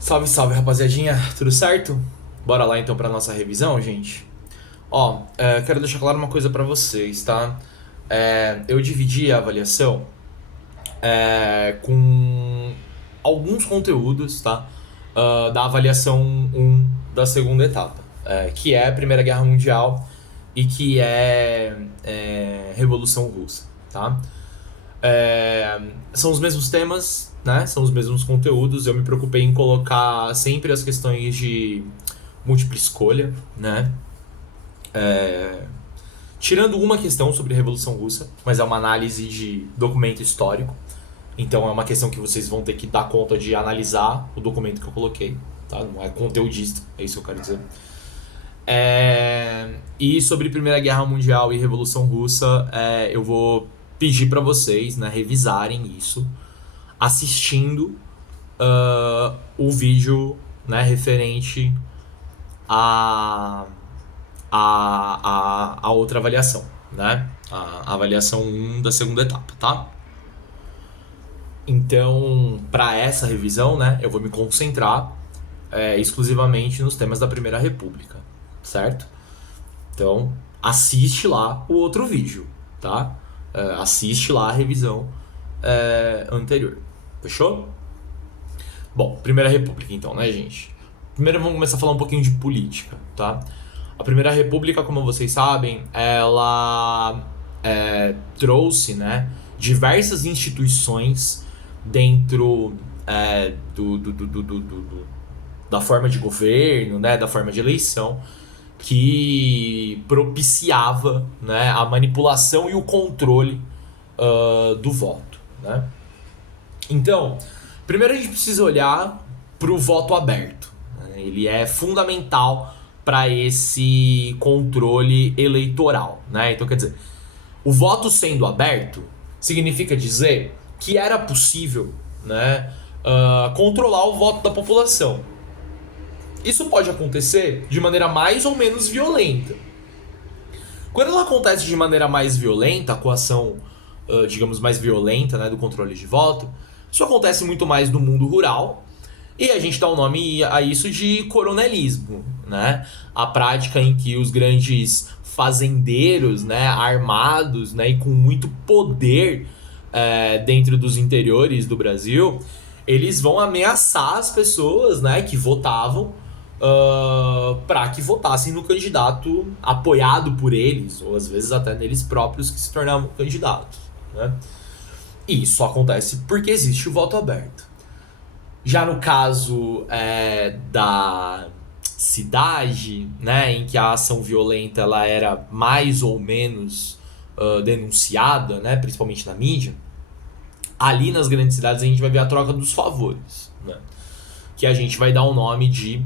Salve, salve, rapaziadinha, tudo certo? Bora lá então pra nossa revisão, gente? Quero deixar claro uma coisa pra vocês, tá? Eu dividi a avaliação com alguns conteúdos, tá? Da avaliação um da segunda etapa, que é a Primeira Guerra Mundial e que é Revolução Russa, tá? São os mesmos temas, né? São os mesmos conteúdos. Eu me preocupei em colocar sempre as questões de múltipla escolha, né? Tirando uma questão sobre a Revolução Russa, mas é uma análise de documento histórico. Então é uma questão que vocês vão ter que dar conta de analisar o documento que eu coloquei, tá? Não é conteudista, é isso que eu quero dizer. E sobre Primeira Guerra Mundial e Revolução Russa, eu vou pedir para vocês, né, revisarem isso, assistindo o vídeo, né, referente a outra avaliação, né? A avaliação um da segunda etapa, tá? Então, para essa revisão, né, eu vou me concentrar exclusivamente nos temas da Primeira República, certo? Então, assiste lá o outro vídeo, tá? Assiste lá a revisão anterior, fechou? Bom, Primeira República então, né, gente? Primeiro vamos começar a falar um pouquinho de política, tá? A Primeira República, como vocês sabem, ela trouxe, né, diversas instituições dentro da forma de governo, né, da forma de eleição, que propiciava, né, a manipulação e o controle do voto, né? Então, primeiro a gente precisa olhar para o voto aberto, né? Ele é fundamental para esse controle eleitoral, né? Então, quer dizer, o voto sendo aberto significa dizer que era possível, né, controlar o voto da população. Isso pode acontecer de maneira mais ou menos violenta. Quando ela acontece de maneira mais violenta, a coação, digamos, mais violenta, né, do controle de voto, isso acontece muito mais no mundo rural, e a gente dá o nome a isso de coronelismo, né? A prática em que os grandes fazendeiros, né, armados, né, e com muito poder dentro dos interiores do Brasil, eles vão ameaçar as pessoas, né, que votavam para que votassem no candidato apoiado por eles, ou às vezes até neles próprios que se tornavam candidatos, né? E isso acontece porque existe o voto aberto. Já no caso da cidade, né, em que a ação violenta ela era mais ou menos denunciada, né, principalmente na mídia, ali nas grandes cidades a gente vai ver a troca dos favores, né, que a gente vai dar o nome de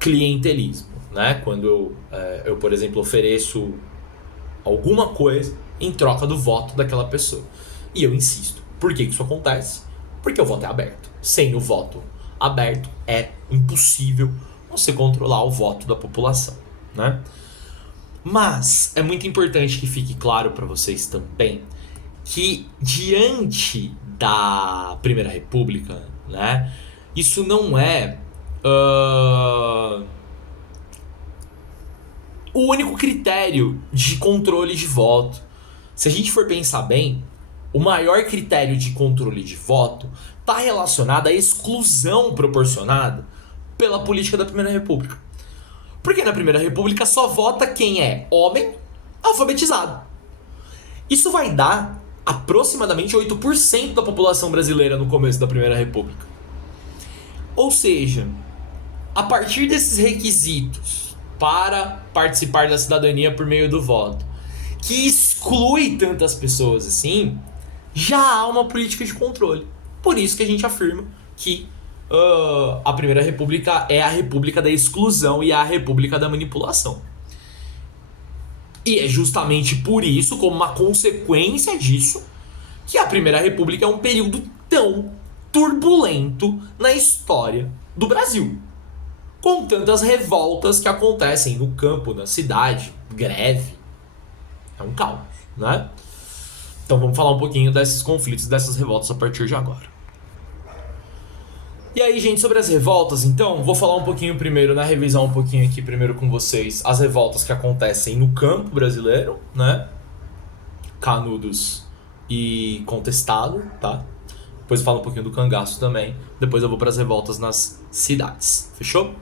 clientelismo, né, quando eu, por exemplo, ofereço alguma coisa em troca do voto daquela pessoa. E eu insisto, por que isso acontece? Porque o voto é aberto. Sem o voto aberto, é impossível você controlar o voto da população, né? Mas é muito importante que fique claro para vocês também que diante da Primeira República, né, isso não é o único critério de controle de voto. Se a gente for pensar bem, o maior critério de controle de voto está relacionado à exclusão proporcionada pela política da Primeira República. Porque na Primeira República só vota quem é homem alfabetizado. Isso vai dar aproximadamente 8% da população brasileira no começo da Primeira República. Ou seja, a partir desses requisitos para participar da cidadania por meio do voto, que exclui tantas pessoas assim, já há uma política de controle. Por isso que a gente afirma que a Primeira República é a república da exclusão e a república da manipulação. E é justamente por isso, como uma consequência disso, que a Primeira República é um período tão turbulento na história do Brasil. Com tantas revoltas que acontecem no campo, na cidade, greve. É um caos, né? Então vamos falar um pouquinho desses conflitos, dessas revoltas a partir de agora. E aí, gente, sobre as revoltas, então, vou falar um pouquinho primeiro, né, revisar um pouquinho aqui primeiro com vocês as revoltas que acontecem no campo brasileiro, né, Canudos e Contestado, tá? Depois eu falo um pouquinho do cangaço também, depois eu vou para as revoltas nas cidades, fechou?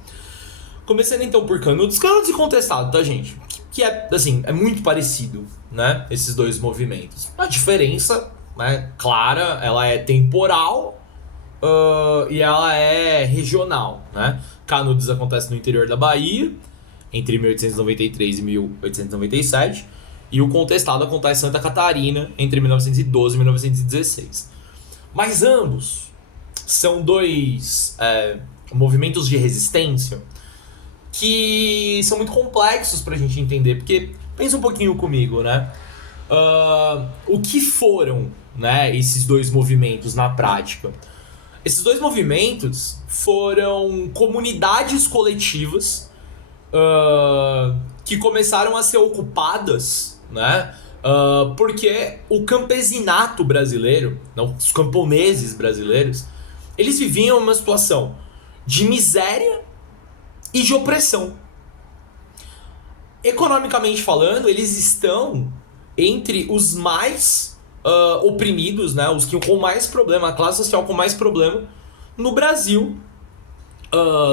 Começando então por Canudos e Contestado, tá, gente? Que é, assim, é muito parecido, né, esses dois movimentos. A diferença, né, clara, ela é temporal, e ela é regional, né? Canudos acontece no interior da Bahia, entre 1893 e 1897, e o Contestado acontece em Santa Catarina, entre 1912 e 1916. Mas ambos são dois movimentos de resistência que são muito complexos pra gente entender, porque pensa um pouquinho comigo, né? O que foram, né, esses dois movimentos na prática? Esses dois movimentos foram comunidades coletivas que começaram a ser ocupadas, né? Porque o campesinato brasileiro, não, os camponeses brasileiros, eles viviam uma situação de miséria e de opressão. Economicamente falando, eles estão entre os mais oprimidos, né? Os que com mais problema, a classe social com mais problema no Brasil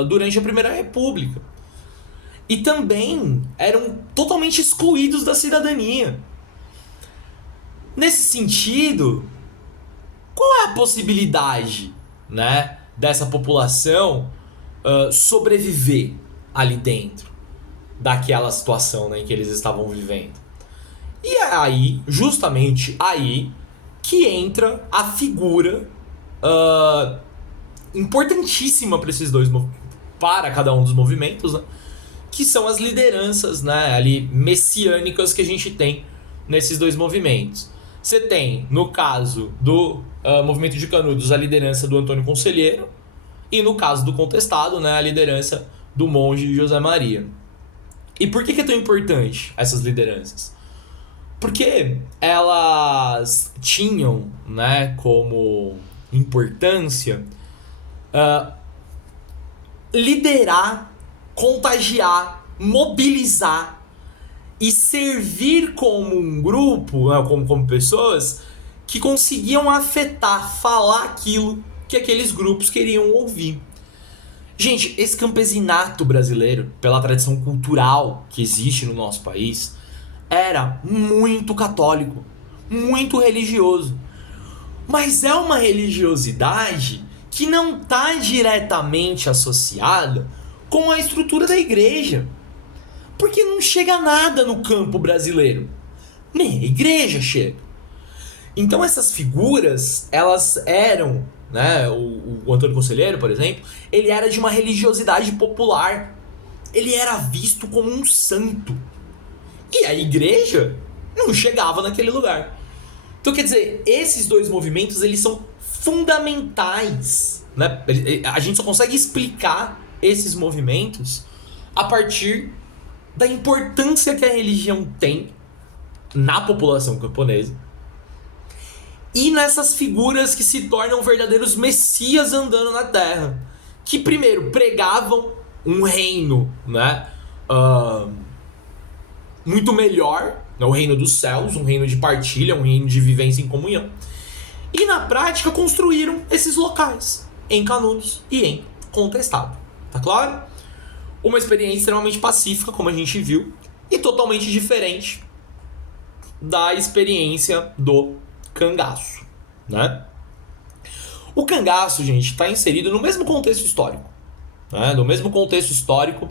durante a Primeira República. E também eram totalmente excluídos da cidadania. Nesse sentido, qual é a possibilidade, né, dessa população sobreviver ali dentro daquela situação, né, em que eles estavam vivendo? E é aí, justamente aí, que entra a figura importantíssima para esses dois, para cada um dos movimentos, né, que são as lideranças, né, ali messiânicas que a gente tem nesses dois movimentos. Você tem, no caso do movimento de Canudos, a liderança do Antônio Conselheiro, e no caso do Contestado, né, a liderança do monge José Maria. E por que é tão importante essas lideranças? Porque elas tinham, né, como importância liderar, contagiar, mobilizar e servir como um grupo, né, como pessoas que conseguiam afetar, falar aquilo que aqueles grupos queriam ouvir. Gente, esse campesinato brasileiro, pela tradição cultural que existe no nosso país, era muito católico, muito religioso. Mas é uma religiosidade que não está diretamente associada com a estrutura da igreja. Porque não chega nada no campo brasileiro. Nem a igreja chega. Então essas figuras, elas eram, né, o Antônio Conselheiro, por exemplo, ele era de uma religiosidade popular. Ele era visto como um santo. E a igreja não chegava naquele lugar. Então, quer dizer, esses dois movimentos, eles são fundamentais, né? A gente só consegue explicar esses movimentos a partir da importância que a religião tem na população camponesa e nessas figuras que se tornam verdadeiros messias andando na terra, que primeiro pregavam um reino, né, muito melhor, né, o reino dos céus, um reino de partilha, um reino de vivência em comunhão, e na prática construíram esses locais em Canudos e em Contestado, tá claro? Uma experiência extremamente pacífica, como a gente viu, e totalmente diferente da experiência do cangaço, né? O cangaço, gente, está inserido no mesmo contexto histórico, né? No mesmo contexto histórico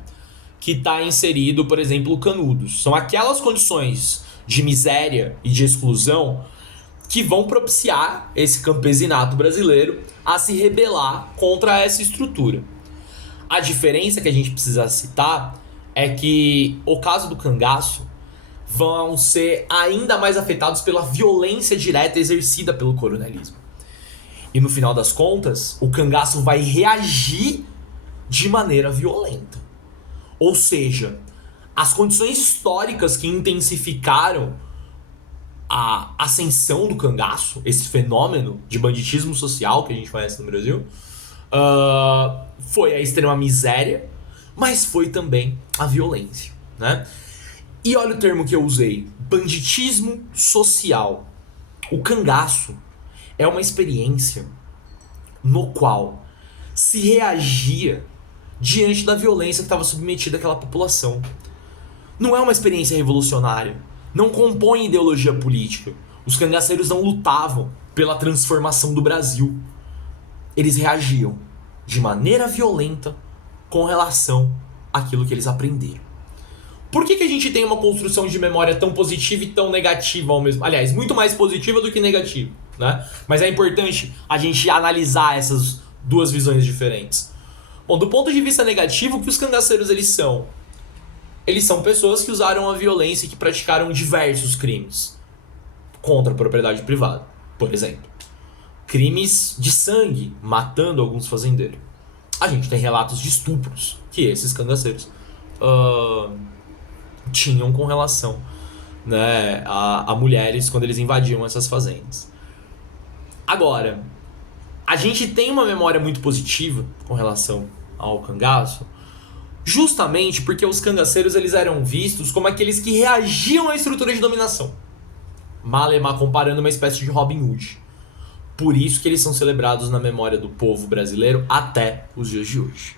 que está inserido, por exemplo, o Canudos. São aquelas condições de miséria e de exclusão que vão propiciar esse campesinato brasileiro a se rebelar contra essa estrutura. A diferença que a gente precisa citar é que o caso do cangaço vão ser ainda mais afetados pela violência direta exercida pelo coronelismo. E no final das contas, o cangaço vai reagir de maneira violenta. Ou seja, as condições históricas que intensificaram a ascensão do cangaço, esse fenômeno de banditismo social que a gente conhece no Brasil, Foi a extrema miséria, mas foi também a violência, né? E olha o termo que eu usei, banditismo social. O cangaço é uma experiência no qual se reagia diante da violência que estava submetida àquela população. Não é uma experiência revolucionária, não compõe ideologia política. Os cangaceiros não lutavam pela transformação do Brasil. Eles reagiam de maneira violenta com relação àquilo que eles aprenderam. Por que a gente tem uma construção de memória tão positiva e tão negativa ao mesmo... Aliás, muito mais positiva do que negativa, né? Mas é importante a gente analisar essas duas visões diferentes. Bom, do ponto de vista negativo, o que os cangaceiros eles são? Eles são pessoas que usaram a violência e que praticaram diversos crimes contra a propriedade privada, por exemplo. Crimes de sangue, matando alguns fazendeiros. A gente tem relatos de estupros que esses cangaceiros tinham com relação, né, a mulheres quando eles invadiam essas fazendas. Agora, a gente tem uma memória muito positiva com relação ao cangaço, justamente porque os cangaceiros eles eram vistos como aqueles que reagiam à estrutura de dominação. Malemar comparando uma espécie de Robin Hood. Por isso que eles são celebrados na memória do povo brasileiro até os dias de hoje.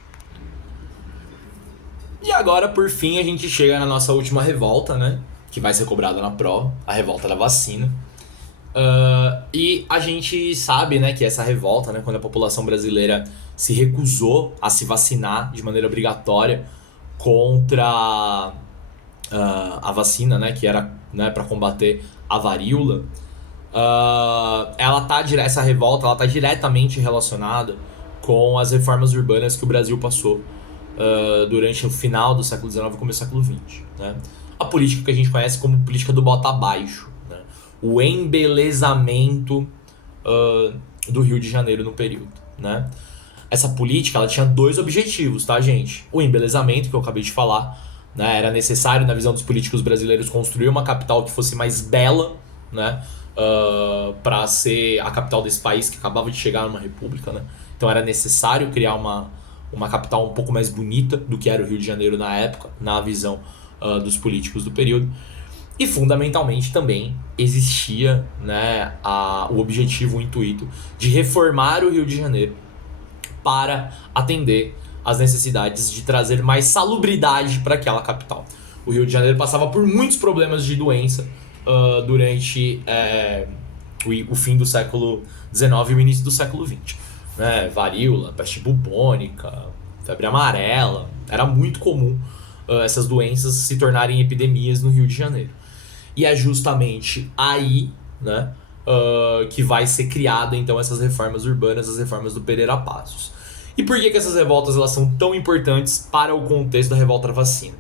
E agora, por fim, a gente chega na nossa última revolta, né? Que vai ser cobrada na prova, a revolta da vacina. E a gente sabe, né, que essa revolta, né, quando a população brasileira se recusou a se vacinar de maneira obrigatória contra a vacina, né, que era, né, para combater a varíola, essa revolta ela tá diretamente relacionada com as reformas urbanas que o Brasil passou durante o final do século XIX e começo do século XX, né? A política que a gente conhece como política do bota abaixo, né? O embelezamento do Rio de Janeiro no período, né? Essa política ela tinha dois objetivos, tá, gente? O embelezamento, que eu acabei de falar, né? Era necessário, na visão dos políticos brasileiros, construir uma capital que fosse mais bela, né? Para ser a capital desse país que acabava de chegar numa república, né? Então era necessário criar uma capital um pouco mais bonita do que era o Rio de Janeiro na época, na visão dos políticos do período. E fundamentalmente também existia, né, o objetivo, o intuito de reformar o Rio de Janeiro para atender às necessidades de trazer mais salubridade para aquela capital. O Rio de Janeiro passava por muitos problemas de doença durante o fim do século XIX e o início do século XX. Né? Varíola, peste bubônica, febre amarela. Era muito comum essas doenças se tornarem epidemias no Rio de Janeiro. E é justamente aí, né, que vai ser criada então essas reformas urbanas, as reformas do Pereira Passos. E por que essas revoltas elas são tão importantes para o contexto da revolta da vacina?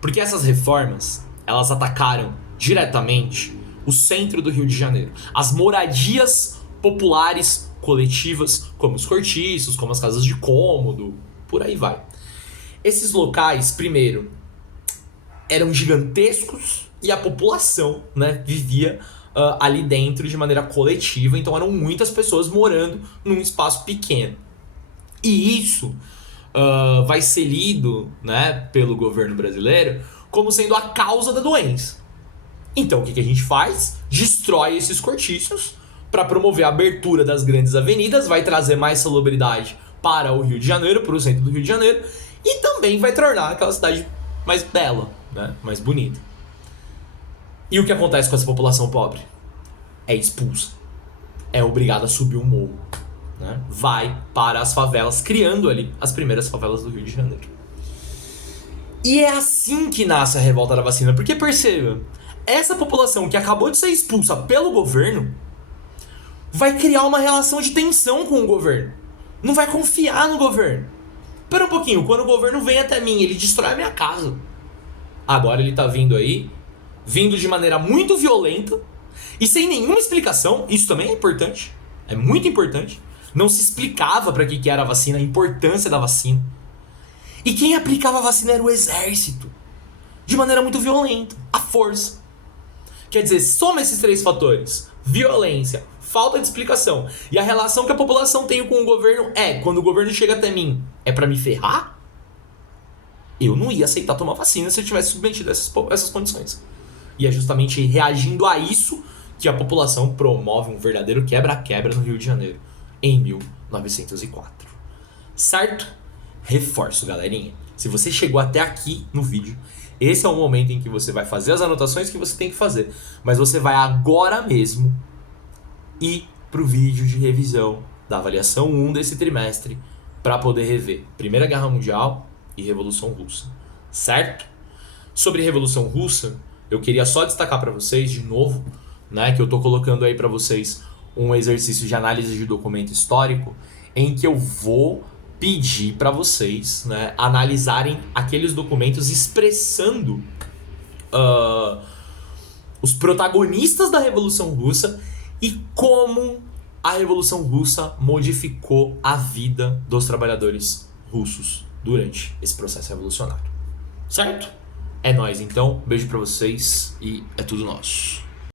Porque essas reformas elas atacaram diretamente o centro do Rio de Janeiro. As moradias populares coletivas, como os cortiços, como as casas de cômodo, por aí vai. Esses locais, primeiro, eram gigantescos e a população, né, vivia ali dentro de maneira coletiva, então eram muitas pessoas morando num espaço pequeno. E isso vai ser lido, né, pelo governo brasileiro como sendo a causa da doença. Então o que a gente faz? Destrói esses cortiços para promover a abertura das grandes avenidas, vai trazer mais salubridade para o Rio de Janeiro, para o centro do Rio de Janeiro, e também vai tornar aquela cidade mais bela, né? Mais bonita. E o que acontece com essa população pobre? É expulsa. É obrigada a subir um morro. Né? Vai para as favelas, criando ali as primeiras favelas do Rio de Janeiro. E é assim que nasce a revolta da vacina, porque perceba, essa população que acabou de ser expulsa pelo governo vai criar uma relação de tensão com o governo. Não vai confiar no governo. Espera um pouquinho, quando o governo vem até mim, ele destrói a minha casa. Agora ele tá vindo aí, vindo de maneira muito violenta e sem nenhuma explicação. Isso também é importante, é muito importante. Não se explicava para que era a vacina, a importância da vacina. E quem aplicava a vacina era o exército, de maneira muito violenta, à força. Quer dizer, soma esses três fatores: violência, falta de explicação. E a relação que a população tem com o governo quando o governo chega até mim, é pra me ferrar? Eu não ia aceitar tomar vacina se eu tivesse submetido a essas condições. E é justamente reagindo a isso que a população promove um verdadeiro quebra-quebra no Rio de Janeiro, em 1904. Certo? Reforço, galerinha. Se você chegou até aqui no vídeo, esse é o momento em que você vai fazer as anotações que você tem que fazer. Mas você vai agora mesmo ir pro vídeo de revisão da avaliação 1 desse trimestre para poder rever Primeira Guerra Mundial e Revolução Russa. Certo? Sobre Revolução Russa, eu queria só destacar para vocês de novo, né, que eu tô colocando aí para vocês um exercício de análise de documento histórico em que eu vou pedir para vocês, né, analisarem aqueles documentos expressando os protagonistas da Revolução Russa e como a Revolução Russa modificou a vida dos trabalhadores russos durante esse processo revolucionário. Certo? É nóis, então. Beijo pra vocês e é tudo nosso.